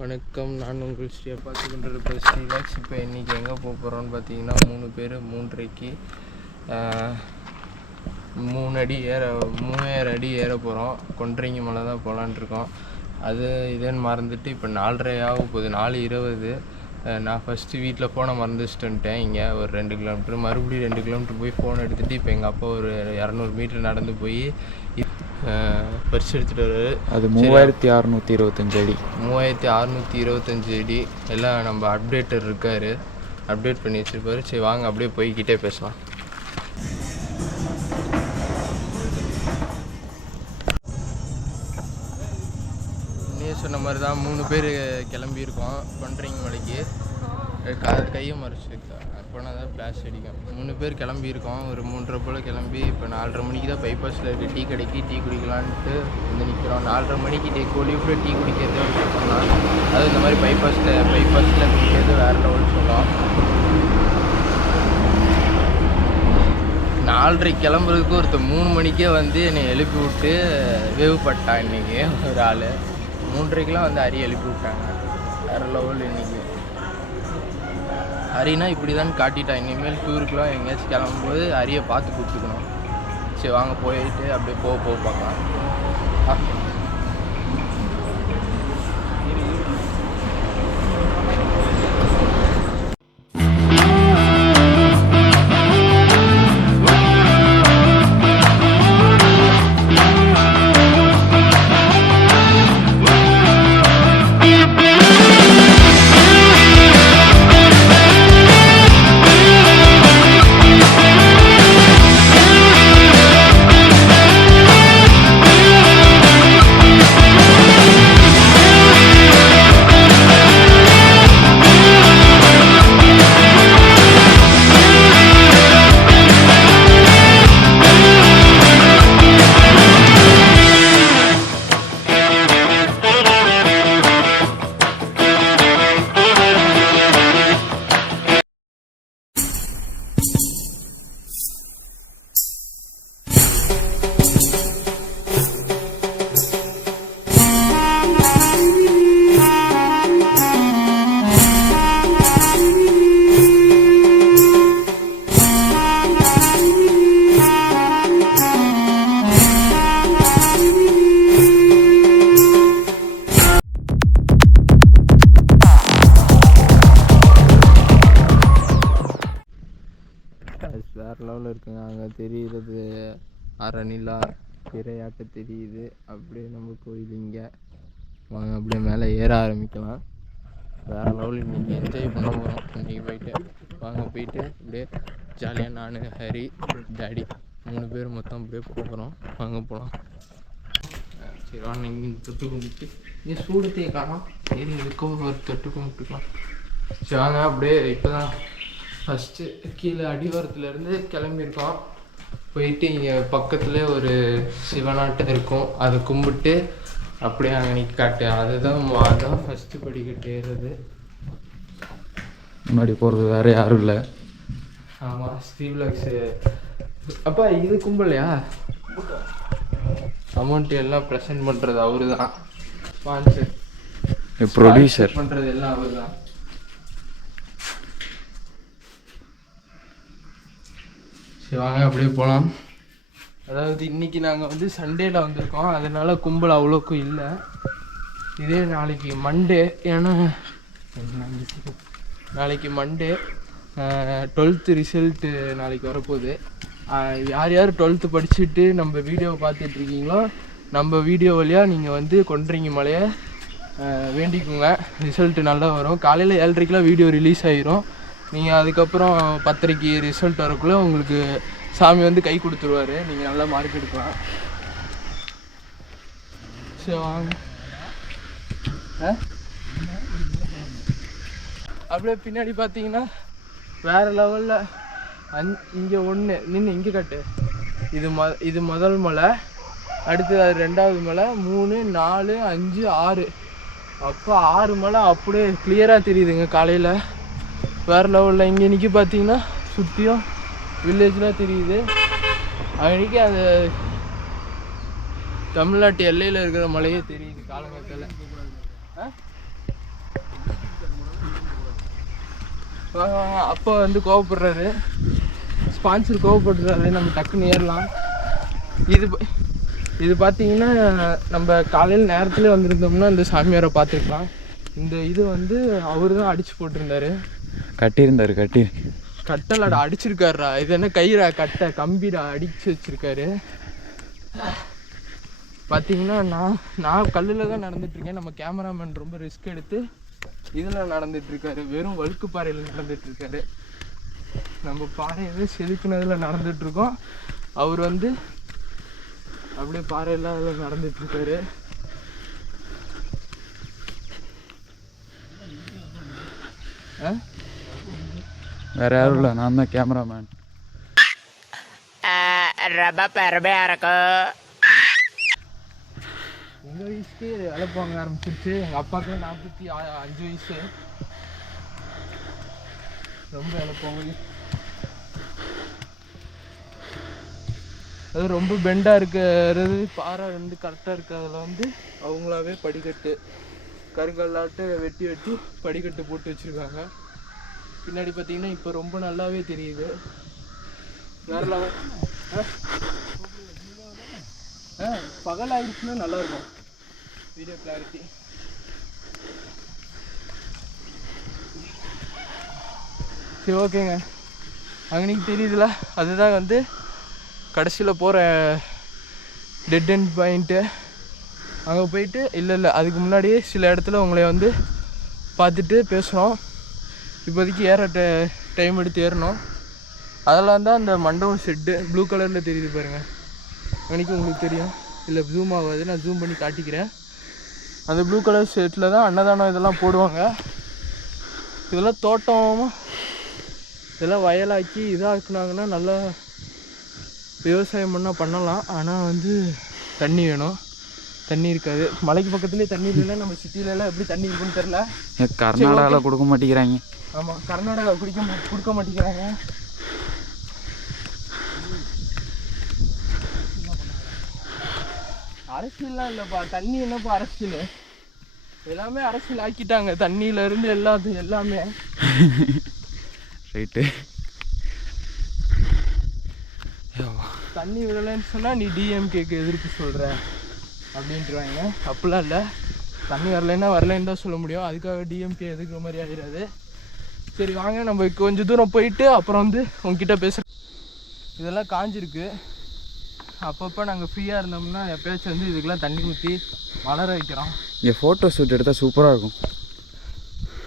வணக்கம், நான் உங்கள் ஸ்ரீயை பார்த்து கொண்டிருப்பது ஸ்ரீலாக்ஸ். இப்போ இன்றைக்கி எங்கே போக போகிறோன்னு பார்த்தீங்கன்னா 3 பேர் 3:30க்கு 3000 அடி ஏற போகிறோம். கொன்றைங்கி மலை தான் போகலான்ட்ருக்கோம். அது இதேன்னு மறந்துட்டு இப்போ 4:30 ஆக போகுது, 4:20. நான் ஃபஸ்ட்டு வீட்டில் ஃபோனை மறந்து வச்சுட்டு வந்துட்டேன். இங்கே ஒரு 2 கிலோமீட்டர், மறுபடியும் 2 கிலோமீட்டர் போய் ஃபோன் எடுத்துகிட்டு இப்போ எங்கள் அப்பா ஒரு 200 மீட்டர் நடந்து போய் பரிசு எடுத்துகிட்டு வருவார். அது 3625 அடி. 3625 அடி. எல்லாம் நம்ம அப்டேட்டர் இருக்கார், அப்டேட் பண்ணி வச்சுருப்பாரு. சரி வாங்க அப்படியே போய்கிட்டே பேசலாம். நீ சொன்ன மாதிரி தான் 3 பேர் கிளம்பியிருக்கோம் கொன்றைங்கி மலைக்கு. கையை மறைச்சிருக்கா அப்போனா தான் ஃப்ளாஷ் அடிக்கும். 3 பேர் கிளம்பியிருக்கோம். ஒரு 3:30 போல் கிளம்பி இப்போ 4:30 மணிக்கு தான் பைபாஸில் இருக்க டீ கடைக்கு டீ குடிக்கலான்ட்டு வந்து நிற்கிறோம். 4:30 மணிக்கு கோழியூரில் டீ குடிக்கிறது ஒரு சொன்னால் அது இந்த மாதிரி பைபாஸில் குடிக்கிறது வேறு லெவல் சொல்லலாம். 4:30 கிளம்புறதுக்கு ஒருத்தர் 3 மணிக்கே வந்து என்னை எழுப்பி விட்டு வேவுப்பட்டான். இன்றைக்கி ஒரு ஆள் 3:30க்கெலாம் வந்து அரி எழுப்பி விட்டாங்க. வேறு லெவல். இன்றைக்கி அரினா இப்படி தான் காட்டிட்டான். இனிமேல் டூருக்குலாம் எங்கேயாச்சும் கிளம்பும்போது அரியை பார்த்து கூப்பிட்டுக்கணும். சரி வாங்க போயிட்டு அப்படியே போக பார்க்கலாம். வேறு லெவலில் இருக்குங்க. அங்கே தெரிகிறது அரணிலா திரையாட்ட தெரியுது. அப்படியே நம்ம கோயில் இங்கே வாங்க அப்படியே மேலே ஏற ஆரம்பிக்கலாம். வேறு லெவலில் இன்றைக்கி என்ஜாய் பண்ண போகிறோம். இன்றைக்கி போயிட்டு வாங்க போயிட்டு அப்படியே ஜாலியாக நான் ஹரி டாடி 3 பேர் மொத்தம் அப்படியே போகிறோம். வாங்க போகலாம். சரி வாங்க இங்கே தொட்டு கும்பிட்டு இங்கே சூடத்தையே காணும். சரி இதுக்கும் ஒரு தொட்டு கும்பிட்டுக்கலாம். சரி வாங்க அப்படியே இப்போ தான் ஃபஸ்ட்டு கீழே அடிவாரத்துலேருந்து கிளம்பியிருக்கோம். போயிட்டு இங்கே பக்கத்தில் ஒரு சிவனாட்டம் இருக்கும், அதை கும்பிட்டு அப்படியே அங்கே நிற்காட்டு. அதுதான் ஃபஸ்ட்டு படிக்கட்டு ஏறுறது. முன்னாடி போகிறது வேறு யாரும் இல்லை. ஆமாம், ஸ்ரீவிலாக்ஸு. அப்பா இது கும்பலையா? அமௌண்ட் எல்லாம் ப்ரெசென்ட் பண்ணுறது அவரு தான். ஸ்பான்சர் ப்ரொடியூசர் பண்ணுறது எல்லாம் அவர் தான். சரி வாங்க அப்படியே போகலாம். அதாவது இன்றைக்கி நாங்கள் வந்து சண்டேயில் வந்திருக்கோம், அதனால் கும்பல் அவ்வளோக்கும் இல்லை. இதே நாளைக்கு மண்டே, ஏன்னா நாளைக்கு மண்டே 12th ரிசல்ட்டு நாளைக்கு வரப்போகுது. யார் யார் 12th படிச்சுட்டு நம்ம வீடியோவை பார்த்துட்ருக்கீங்களோ நம்ம வீடியோ வழியாக நீங்கள் வந்து கொன்றைங்கி மலையை வேண்டிக்குங்க. ரிசல்ட்டு நல்லா வரும். காலையில் 7:30க்கெலாம் வீடியோ ரிலீஸ் ஆகிரும். நீங்கள் அதுக்கப்புறம் 10:30க்கு ரிசல்ட் வரக்குள்ளே உங்களுக்கு சாமி வந்து கை கொடுத்துருவார். நீங்கள் நல்லா மார்க் எடுக்கலாம். சரி வாங்க. அப்படியே பின்னாடி பார்த்தீங்கன்னா வேறு லெவலில் இங்கே ஒன்று நின்று இங்கே கட்டு. இது முதல் மலை, அடுத்தது அது 2வது மலை, 3, 4, 5, 6. அப்போ 6 மலை அப்படியே கிளியராக தெரியுதுங்க காலையில். வேறு லெவலில் இங்கே நிற்க பார்த்தீங்கன்னா சுற்றியும் வில்லேஜ்லாம் தெரியுது. அன்றைக்கி அந்த தமிழ்நாட்டு எல்லையில் இருக்கிற மலையே தெரியுது காலங்கத்தில். வாங்க வாங்க. அப்பா வந்து கோவப்படுறாரு, ஸ்பான்சர் கோவப்படுறாரு, நம்ம டக்குன்னு ஏறலாம். இது பார்த்தீங்கன்னா நம்ம காலையில் நேரத்தில் வந்திருந்தோம்னா இந்த சாமியாரை பார்த்துக்கலாம். இந்த இது வந்து அவரு தான் அடிச்சு போட்டிருந்தாரு, கட்டியிருந்தாரு. கட்டலடா அடிச்சிருக்காருடா. இது என்ன கயிறா, கட்டை கம்பிடா அடிச்சு வச்சிருக்காரு. பார்த்தீங்கன்னா நான் கல்லில் தான் நடந்துட்டுருக்கேன். நம்ம கேமராமேன் ரொம்ப ரிஸ்க் எடுத்து இதில் நடந்துட்டுருக்காரு, வெறும் வழுக்கு பாறையில் நடந்துட்டுருக்காரு. நம்ம பாறையவே செதுக்குனதில் நடந்துட்டுருக்கோம், அவர் வந்து அப்படியே பாறையெல்லாம் அதில் நடந்துட்டுருக்காரு. வேற யாரும் இல்லை, நான் தான் கேமராமேன். ரொம்ப பெருமையாக இருக்கு. எங்கள் வயசுக்கே வேலை போங்க ஆரம்பிச்சிருச்சு. எங்கள் அப்பாவுக்கு 45 வயசு. ரொம்ப வேலை போங்க. அது ரொம்ப பெண்டாக இருக்கிறது, பாறை வந்து கரெக்டாக இருக்கிறதுல வந்து அவங்களாவே படிக்கட்டு கருங்கல்லாட்டு வெட்டி படிக்கட்டு போட்டு வச்சுருக்காங்க. பின்னாடி பார்த்தீங்கன்னா இப்போ ரொம்ப நல்லாவே தெரியுது. வேற லெவல். பகல் ஆயிடுச்சுன்னா நல்லாயிருக்கும் வீடியோ கிளாரிட்டி. சரி ஓகேங்க, அங்கனைக்கு தெரியுதுல, அதுதான் வந்து கடைசியில் போகிற டெட் எண்ட் பாயிண்ட்டு. அங்கே போயிட்டு இல்லை அதுக்கு முன்னாடியே சில இடத்துல உங்களை வந்து பார்த்துட்டு பேசுகிறோம். இப்போதைக்கு ஏற டைம் எடுத்து ஏறணும். அதெல்லாம் தான் அந்த மண்டபம் ஷெட்டு ப்ளூ கலரில் தெரியுது பாருங்கள். அன்றைக்கி உங்களுக்கு தெரியும், இல்லை ஜூம் ஆகாது, நான் ஜூம் பண்ணி காட்டிக்கிறேன். அந்த ப்ளூ கலர் ஷெட்டில் தான் அன்னதானம் இதெல்லாம் போடுவாங்க. இதெல்லாம் தோட்டம், இதெல்லாம் வயலாக்கி இதாக்குனாங்கன்னா நல்லா விவசாயம் பண்ணலாம். ஆனால் வந்து தண்ணி வேணும், தண்ணி இருக்காது. மலைக்கு பக்கத்துலேயே தண்ணி இல்லைன்னா நம்ம சிட்டிலலாம் எப்படி தண்ணி இருக்குன்னு தெரில. கர்நாடகாவில் கொடுக்க மாட்டேங்கிறாங்க. ஆமாம், கர்நாடகா கொடுக்க மாட்டேங்கிறாங்க. அரசியல்லாம் இல்லைப்பா, தண்ணி என்னப்பா அரசியல், எல்லாமே அரசியல் ஆக்கிட்டாங்க. தண்ணியிலேருந்து எல்லாமே ரைட்டு. தண்ணி விடலைன்னு சொன்னால் நீ டிஎம்கேக்கு எதிர்ப்பு சொல்கிற அப்படின்ட்டுருவாங்க. அப்படிலாம் இல்லை, தண்ணி வரலைன்னு தான் சொல்ல முடியும். அதுக்காக டிஎம்கே எதுக்குற மாதிரி ஆகிடாது. சரி வாங்க, நம்ம கொஞ்சம் தூரம் போயிட்டு அப்புறம் வந்து உங்ககிட்ட பேசுகிறேன். இதெல்லாம் காஞ்சிருக்கு. அப்பப்போ நாங்கள் ஃப்ரீயாக இருந்தோம்னா எப்போயாச்சும் வந்து இதுக்கெல்லாம் தண்ணி ஊற்றி வளர வைக்கிறோம். இங்கே ஃபோட்டோ ஷூட் எடுத்தால் சூப்பராக இருக்கும்.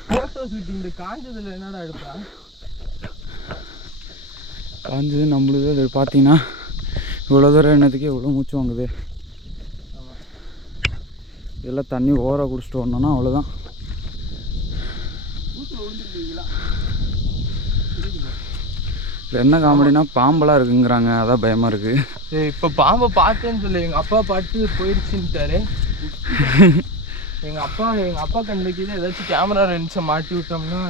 ஃபோட்டோ ஷூட்டிங் இந்த காஞ்சதில் என்னடா எடுப்பா? காஞ்சது நம்மளுது. அது பார்த்தீங்கன்னா இவ்வளோ தூரம் என்னத்துக்கு இவ்வளோ மூச்சு வாங்குது. இதெல்லாம் தண்ணி ஓவராக குடிச்சிட்டு வந்தோன்னா அவ்வளோதான். என்ன காமெடினா பாம்பெல்லாம் இருக்குங்கிறாங்க, அதான் பயமாக இருக்குது. இப்போ பாம்பை பார்த்தேன்னு சொல்லி எங்கள் அப்பா பாட்டு போயிடுச்சுன்ட்டாரு. எங்கள் அப்பா கண்ணுக்கு ஏதாச்சும் கேமரா லென்ஸை மாட்டி விட்டோம்னா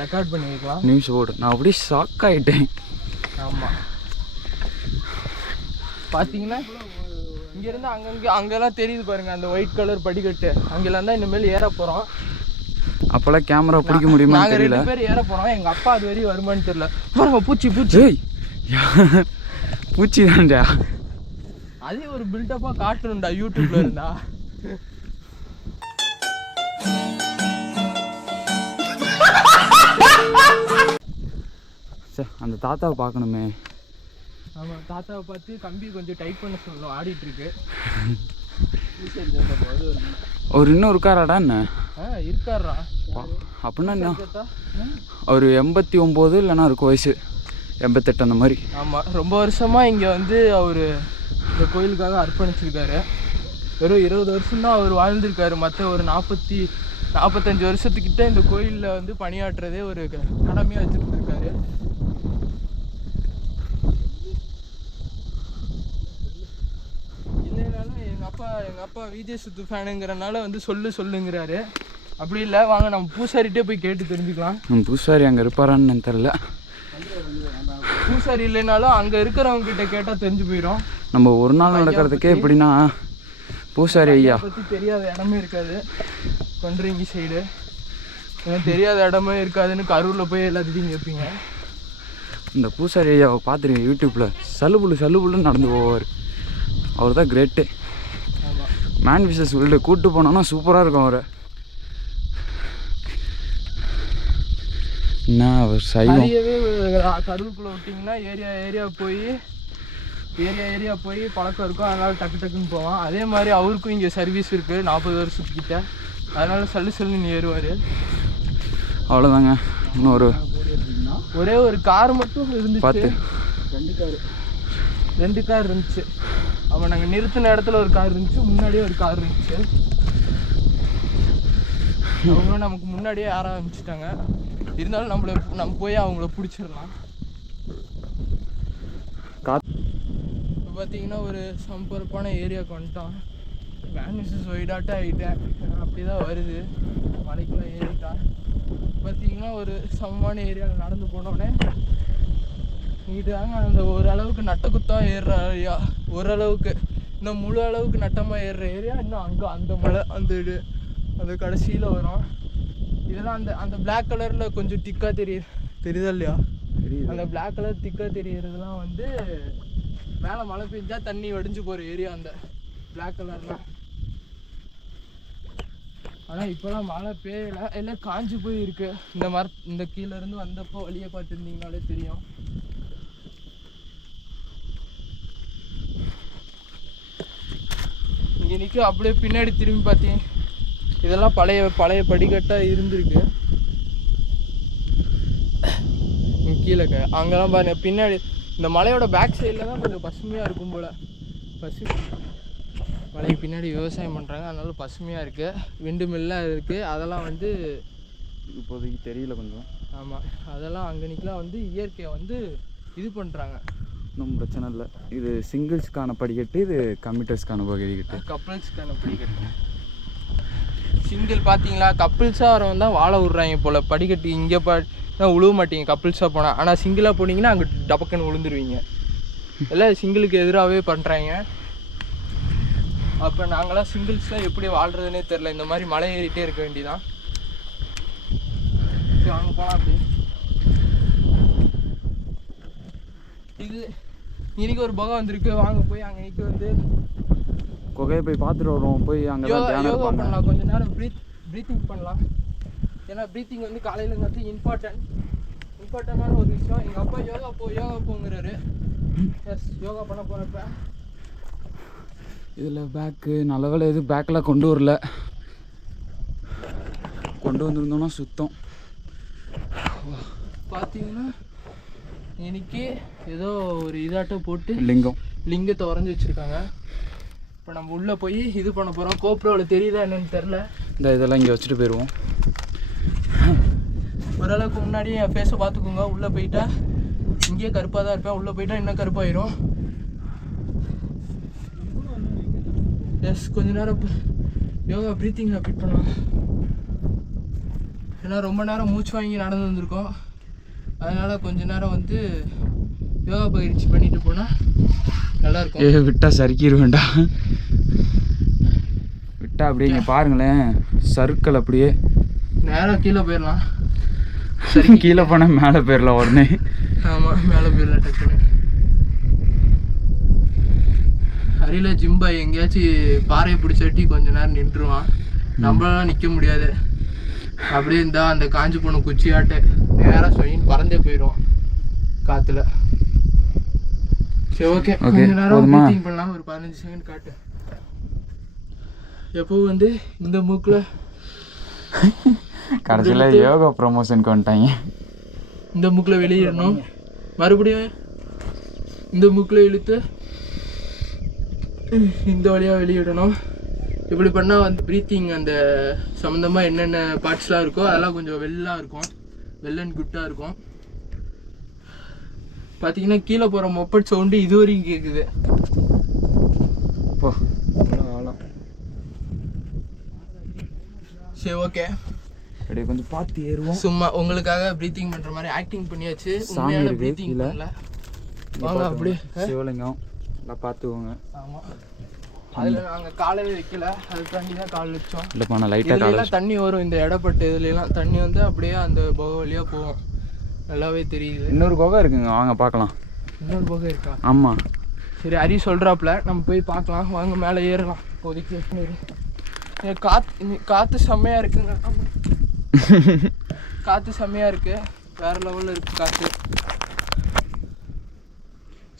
ரெக்கார்ட் பண்ணி வைக்கலாம். நியூஸ் போர்டு நான் அப்படியே ஷாக் ஆகிட்டேன். ஆமாம், பார்த்தீங்கன்னா இங்கேருந்து அங்கெல்லாம் தெரியுது பாருங்கள், அந்த ஒயிட் கலர் படிக்கட்டு. அங்கெல்லாம் தான் இனிமேல் ஏற போகிறோம். அப்போல்லாம் கேமரா பிடிக்க முடியுமா தெரியல. 2 பேர் ஏற போகிறோம். எங்கள் அப்பா அது வரையும் வருமானு தெரியல. பாருங்க, பூச்சி பூச்சி தான்டா. அதே ஒரு பில்டப்பாக காட்டணும்டா யூடியூப்ல இருந்தா. அந்த தாத்தாவை பார்க்கணுமே. ஆமாம், தாத்தாவை பார்த்து கம்பி கொஞ்சம் டைட் பண்ண சொல்லணும், ஆடிட்டுருக்கு. அவர் இன்னும் இருக்காராடா? என்ன இருக்காரா? அப்படின்னா அவர் 89 இல்லைன்னா இருக்கும் வயசு 88 அந்த மாதிரி. ஆமாம், ரொம்ப வருஷமாக இங்கே வந்து அவர் இந்த கோயிலுக்காக அர்ப்பணிச்சிருக்காரு. வெறும் 20 வருஷம்தான் அவர் வாழ்ந்திருக்காரு. மற்ற ஒரு 45 வருஷத்துக்கிட்ட இந்த கோயிலில் வந்து பணியாற்றுறதே ஒரு கடமையாக வச்சுருந்துருக்காரு. இல்லைனாலும் எங்கள் அப்பா விஜய் சித்து ஃபேனுங்கிறனால வந்து சொல்லுங்கிறாரு. அப்படி இல்லை, வாங்க நம்ம பூசாரிகிட்டே போய் கேட்டு தெரிஞ்சுக்கலாம். பூசாரி அங்கே இருப்பாரான்னு தெரில. பூசாரி இல்லைனாலும் அங்கே இருக்கிறவங்க கிட்ட கேட்டால் தெரிஞ்சு போயிடும். நம்ம ஒரு நாள் நடக்கிறதுக்கே எப்படின்னா பூசாரி ஐயா பற்றி தெரியாத இடமே இருக்காது கொன்றங்கி சைடு. ஏன்னா தெரியாத இடமே இருக்காதுன்னு கரூரில் போய் எல்லாத்தையும் கேட்பீங்க. இந்த பூசாரி ஐயாவை பார்த்துருக்கேன் யூடியூப்பில், சல்லுபுள்ளுன்னு நடந்து போவார். அவர் தான் கிரேட்டு. ஆமாம், மேன் விசஸ் வேர்ல்டு கூப்பிட்டு போனோன்னா சூப்பராக இருக்கும் அவரை. என்ன அவர் சைவம் நிறையவே கரூருக்குள்ளே விட்டிங்கன்னா ஏரியா போய் பழக்கம் இருக்கும். அதனால் டக்குன்னு போவான். அதே மாதிரி அவருக்கும் இங்கே சர்வீஸ் இருக்குது 40 வருஷத்துக்கிட்ட. அதனால் சல்லுன்னு ஏறுவார். அவ்வளோதாங்க. இன்னொரு ஒரே ஒரு கார் மட்டும் இருந்துச்சு. பார்த்து 2 கார் இருந்துச்சு. அவன் நாங்கள் நிறுத்தின இடத்துல ஒரு கார் இருந்துச்சு, முன்னாடியே ஒரு கார் இருந்துச்சு. அவங்களும் நமக்கு முன்னாடியே ஏற ஆரம்பிச்சிட்டாங்க. இருந்தாலும் நம்ம போய் அவங்கள பிடிச்சிடலாம். இப்போ பார்த்தீங்கன்னா ஒரு சம்பரப்பான ஏரியாவுக்கு வந்துட்டோம். வேன் மிஸ்ஸஸ் ஒயிடாட்ட ஆகிட்டேன். அப்படி தான் வருது, மலைக்குள்ளே ஏறிட்டான். பார்த்தீங்கன்னா ஒரு சமமான ஏரியாவில் நடந்து போனோடனே இங்கிட்டு தாங்க அந்த ஓரளவுக்கு நட்ட குத்தாக ஏறுற ஏரியா. ஓரளவுக்கு இன்னும் முழு அளவுக்கு நட்டமாக ஏறுற ஏரியா இன்னும் அங்கே அந்த மலை அந்த கடைசியில் வரும். இதெல்லாம் அந்த பிளாக் கலரில் கொஞ்சம் திக்காக தெரியுதா இல்லையா? அந்த பிளாக் கலர் திக்காக தெரியறதுலாம் வந்து மேலே மழை பெஞ்சா தண்ணி வடிஞ்சு போகிற ஏரியா அந்த பிளாக் கலர்லாம். ஆனால் இப்போலாம் மழை பெய்யலை, எல்லாம் காஞ்சி போய் இருக்கு. இந்த கீழேருந்து வந்தப்போ வழியை பார்த்துருந்தீங்கனாலே தெரியும். இன்னைக்கு அப்படியே பின்னாடி திரும்பி பார்த்தீங்க, இதெல்லாம் பழைய படிக்கட்டாக இருந்திருக்கு. கீழே அங்கெல்லாம் பாருங்க, பின்னாடி இந்த மலையோட பேக் சைடில் தான் கொஞ்சம் பசுமையாக இருக்கும் போல். மலைக்கு பின்னாடி விவசாயம் பண்ணுறாங்க, அதனால பசுமையாக இருக்குது. விண்டு மில்லாம் இருக்குது. அதெல்லாம் வந்து இப்போதைக்கு தெரியல கொஞ்சம். ஆமாம், அதெல்லாம் அங்கன்னைக்கெலாம் வந்து இயற்கையை வந்து இது பண்ணுறாங்க. ஒன்றும் பிரச்சனை இல்லை. இது சிங்கிள்ஸ்க்கான படிக்கட்டு, இது கம்யூட்டர்ஸ்க்கான படிக்கட்டு, கப்புள்ஸ்க்கான படிக்கட்டு. சிங்கிள் பார்த்தீங்களா, கப்புள்ஸாக வரவன் தான் வாழை விட்றாங்க போல். படிக்கட்டு இங்கே உழுவ மாட்டீங்க கப்புள்ஸாக போனால். ஆனால் சிங்கிளாக போனீங்கன்னா அங்கே டபக்குன்னு விழுந்துருவீங்க. எல்லாம் சிங்கிளுக்கு எதிராகவே பண்ணுறாங்க. அப்போ நாங்களாம் சிங்கிள்ஸ்லாம் எப்படி வாழ்கிறதுனே தெரில. இந்த மாதிரி மலை ஏறிட்டே இருக்க வேண்டியதான். சரி வாங்க போகலாம். அப்படி இது இன்னைக்கு ஒரு பகம் வந்திருக்கு. வாங்க போய் அங்கே நிற்க வந்து குகையை போய் பார்த்துட்டு வருவோம். போய் அங்கே யோகா பண்ணலாம், கொஞ்சம் நேரம் ப்ரீத்திங் பண்ணலாம். ஏன்னா ப்ரீத்திங் வந்து காலையிலங்கிறது இம்பார்ட்டண்டான ஒரு விஷயம். எங்கள் அப்பா யோகா போங்கிறாரு. எஸ், யோகா பண்ண போகிறப்ப இதில் பேக்கு நல்ல வேலை எதுவும் பேக்கெலாம் கொண்டு வரல. கொண்டு வந்துருந்தோம்னா சுத்தம். பார்த்தீங்கன்னா இன்னைக்கு ஏதோ ஒரு இதாட்டம் போட்டு லிங்கத்தை உறைஞ்சி வச்சுருக்காங்க. இப்போ நம்ம உள்ளே போய் இது பண்ண போகிறோம். கோப்ரோவில் தெரியுதா என்னன்னு தெரில. இதெல்லாம் இங்கே வச்சுட்டு போயிடுவோம். ஓரளவுக்கு முன்னாடி என் ஃபேஸை பார்த்துக்கோங்க. உள்ளே போயிட்டா இங்கேயே கருப்பாக தான் இருப்பேன், உள்ளே போயிட்டா இன்னும் கருப்பாயிரும். எஸ், கொஞ்ச நேரம் யோகா ப்ரீத்திங் ரிப்பீட் பண்ணலாம். ஏன்னா ரொம்ப நேரம் மூச்சு வாங்கி நடந்து வந்திருக்கோம். அதனால் கொஞ்ச நேரம் வந்து யோகா பயிற்சி பண்ணிட்டு போனால் நல்லாயிருக்கும். விட்டா சறுக்கிடுவேண்டா. விட்டா அப்படியே இங்கே பாருங்களேன், சறுக்கல் அப்படியே நேராக கீழே போயிடலாம். சரி, கீழே போனால் மேலே போயிடலாம் உடனே. ஆமாம், மேலே போயிடலாம் டக்குன்னு. அருகில் ஜிம்பாய் எங்கேயாச்சும் பாறையை பிடிச்சாட்டி கொஞ்ச நேரம் நின்றுவான். நம்மளால நிற்க முடியாது. அப்படியே இருந்தால் அந்த காஞ்சி போன குச்சியாட்டு நேராக சொல்லின்னு பறந்தே போயிடும் காற்றுல. சரி, ஓகே. கொஞ்ச நேரம் ப்ரீத்திங் பண்ணலாம். ஒரு 15 செகண்ட் காட்டு. எப்பவும் வந்து இந்த மூக்கில் கடைசியில் யோகா ப்ரமோஷனுக்கு வந்துட்டாங்க. இந்த மூக்கில் வெளியிடணும், மறுபடியும் இந்த மூக்கில் இழுத்து இந்த வழியாக வெளியிடணும். இப்படி பண்ணால் வந்து ப்ரீத்திங் அந்த சம்மந்தமாக என்னென்ன பார்ட்ஸ்லாம் இருக்கோ அதெல்லாம் கொஞ்சம் வெள்ளாக இருக்கும், வெல் அண்ட் குட்டாக இருக்கும். பார்த்தீங்கன்னா கீழே போகிற மொப்பட் சவுண்டு இது வரைக்கும் கேட்குது. சரி, ஓகே. அப்படியே கொஞ்சம் பார்த்து ஏறுவோம். சும்மா உங்களுக்காக ப்ரீத்திங் பண்ணுற மாதிரி ஆக்டிங் பண்ணியாச்சு. உண்மையான ப்ரீத்திங் பண்ணல. வாங்க அப்படியே சிவலிங்கம் எல்லாம் பார்த்துக்கோங்க. ஆமாம், அதில் நாங்கள் காலவே வைக்கல, அது தண்ணி தான் கால் வச்சோம். இல்லைப்பா நான் லைட்டாக காலை இதுலாம் தண்ணி வரும், இந்த இடப்பட்டு இதுலாம் தண்ணி வந்து அப்படியே அந்த புகை வழியாக போகும், நல்லாவே தெரியுது. இன்னொரு குகை இருக்குங்க, வாங்க பார்க்கலாம். இன்னொரு புகை இருக்கா? ஆமாம். சரி, ஹரி சொல்கிறாப்புல நம்ம போய் பார்க்கலாம், வாங்க மேலே ஏறலாம். இப்போதைக்கு காற்று செம்மையாக இருக்குங்க. காற்று செம்மையாக இருக்குது, வேறு லெவலில் இருக்குது காற்று.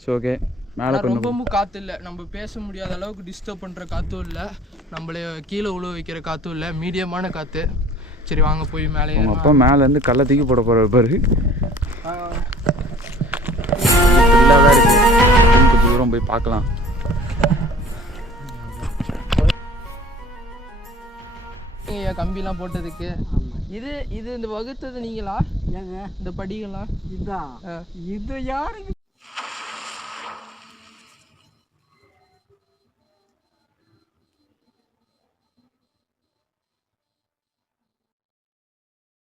ஸோ ஓகே, மேலே ரொம்பவும் காற்று இல்லை, நம்ம பேச முடியாத அளவுக்கு டிஸ்டர்ப் பண்ணுற காற்றும் இல்லை, நம்மளே கீழே உழவு வைக்கிற காற்றும் இல்லை, மீடியமான காற்று. சரி வாங்க போய் மேலே. உங்கள் அப்பா மேலேருந்து கல்லை தூக்கி போட போகிற பாரு. ஃபுல்லாக தான் இருக்குது, கொஞ்சம் தூரம் போய் பார்க்கலாம். கம்பிலாம் போட்டதுக்கு இது இந்த வகுத்தது நீங்களா? இந்த படிகள்லாம் இதுதான். இது யாருக்கு